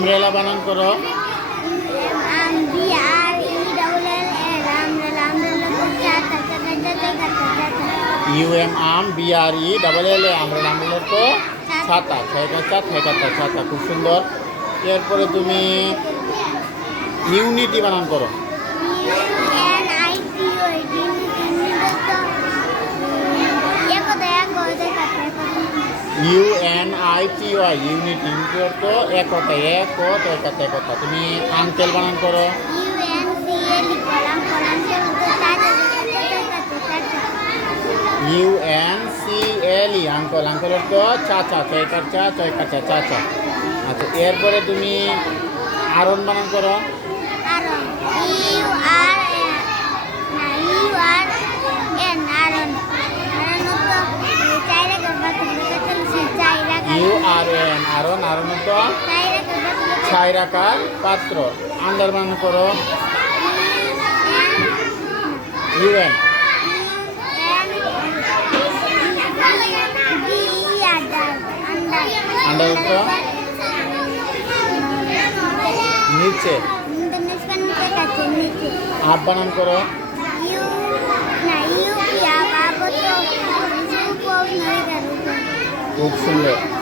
আমরেলা বানান করো। ইউএম আম বিআরই double L আমরেলা আমরেলা তো ছাতা ছয় কাঁচা ছাতা, খুব সুন্দর। এরপরে তুমি ইউনিটি বানান করো। U N I T Y unity unity অর্থ একতা এক একতা একতা তুমি আঙ্কেল বানান করো U N C L E uncle uncle অর্থ চাচা ছয় কাঁচা ছয় কাঁচা চাচা আচ্ছা এরপরে তুমি আরন বানান করো আরন ইউ আর এন না U R N urn urn তো চাইরা গবা তুমি কত সে চাইরা ইউ আর গবা তুমি ছাই রাখার পাত্র। আন্ডার বানান করো। ইউ এন আন্ডার অর্থ নিচে। আপ বানান করো। খুব সুন্দর।